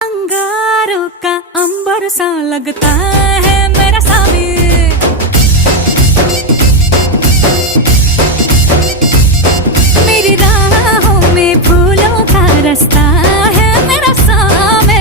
अंगारों का अंबर सा लगता है मेरा सामी। मेरी राहों में फूलों का रास्ता है मेरा सामी।